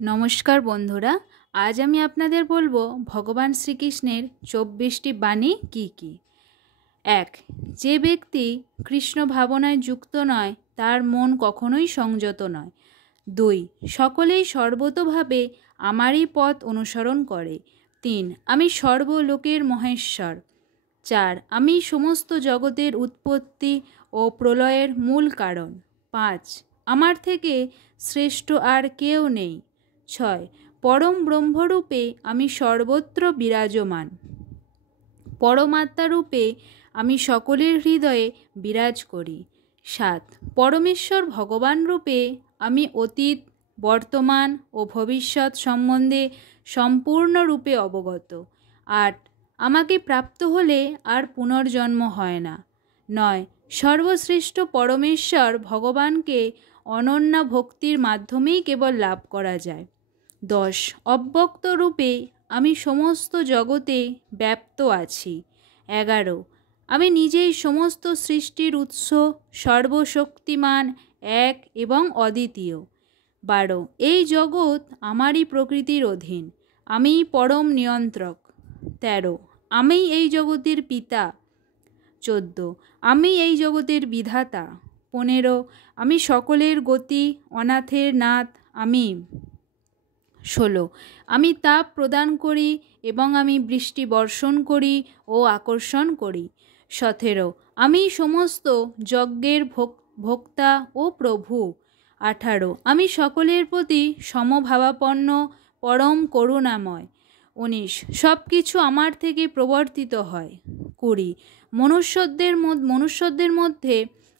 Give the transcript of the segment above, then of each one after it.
नमस्कार बंधुरा, आज आमी आपनादेर बोलबो भगवान श्रीकृष्णेर 24टी बाणी की की। एक, जे व्यक्ति कृष्ण भावनाय जुक्त नय तार मन कखनोई संयत नय। दुई, सकलेई सर्वतोभावे आमारी पथ अनुसरण करे। तीन, आमी सर्वलोकेर महेश्वर। चार, आमी समस्त जगतेर उत्पत्ति ओ प्रलयेर मूल कारण। पाँच, आमार थेके श्रेष्ठ आर केउ नेई। छय, परम ब्रह्मरूपे आमी सर्वत्र बिराजमान। परमात्मारूपे आमी सकलेर हृदये बिराज करी। सात, परमेश्वर भगवान रूपे आमी अतीत बर्तमान और भविष्यत् सम्बन्धे सम्पूर्ण रूपे अवगत। आठ, आमाके प्राप्त होले आर पुनर्जन्म हय ना। नय, सर्वश्रेष्ठ परमेश्वर भगवान के अनन्य भक्तिर माध्यमेई केवल लाभ करा जाय। दस, अव्यक्त रूपे आमी समस्त जगते व्याप्त आछि। एगारो, आमी निजेई समस्त सृष्टिर उत्स, सर्वशक्तिमान, एक एवं अद्वितीय। बारो, এই জগৎ আমারই প্রকৃতির অধীন, আমি পরম নিয়ন্ত্রক। 13, আমি এই জগতের পিতা। 14, আমি এই জগতের বিধাতা। 15, আমি সকলের গতি, অনাথের নাথ আমি। 16, আমি তাপ প্রদান করি এবং আমি বৃষ্টি বর্ষণ করি ও আকর্ষণ করি। 17, আমি সমস্ত যজ্ঞের ভোক্তা ও প্রভু। 18, আমি সকলের প্রতি সমভাবাপন্ন, পরম করুণাময়। 19, সব কিছু আমার থেকে প্রবর্তিত হয়। 20, মনুষ্যদের মধ্যে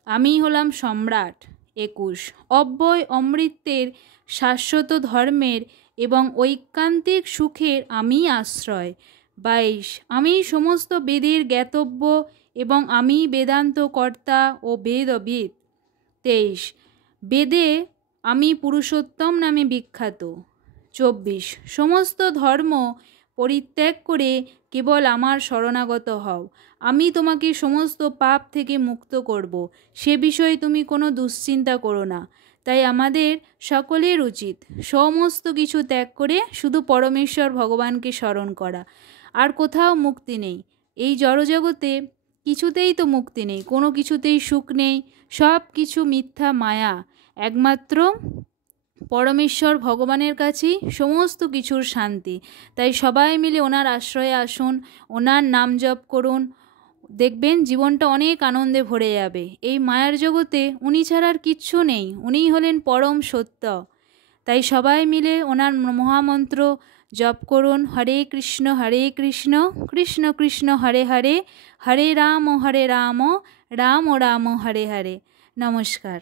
আমি হলাম সম্রাট। 21, অব্যয় অমৃতের, শাশ্বত ধর্মের এবং ঐকান্তিক সুখের আমি আশ্রয়। 22, আমি সমস্ত বেদের জ্ঞাতব্য এবং আমি বেদান্ত কর্তা ও বেদবিদ। 23, বেদে আমি পুরুষোত্তম নামে বিখ্যাত। 24, সমস্ত ধর্ম পরিত্যাগ করে কেবল আমার শরণাগত হও, আমি তোমাকে সমস্ত পাপ থেকে মুক্ত করব, সে বিষয়ে তুমি কোনো দুশ্চিন্তা করো না। তাই আমাদের সকলের উচিত সমস্ত কিছু ত্যাগ করে শুধু পরমেশ্বর ভগবানকে স্মরণ করা। আর কোথাও মুক্তি নেই, এই জড়জগতে কিছুতেই তো মুক্তি নেই, কোনো কিছুতেই সুখ নেই, সব কিছু মিথ্যা মায়া। একমাত্র পরমেশ্বর ভগবানের কাছেই সমস্ত কিছুর শান্তি। তাই সবাই মিলে ওনার আশ্রয়ে আসুন, ওনার নাম জপ করুন, দেখবেন জীবনটা অনেক আনন্দে ভরে যাবে। এই মায়ার জগতে উনি ছাড়া আর কিচ্ছু নেই, উনিই হলেন পরম সত্য। তাই সবাই মিলে ওনার মহামন্ত্র জপ করুন। হরে কৃষ্ণ কৃষ্ণ কৃষ্ণ হরে হরে, হরে রাম রাম রাম হরে হরে। নমস্কার।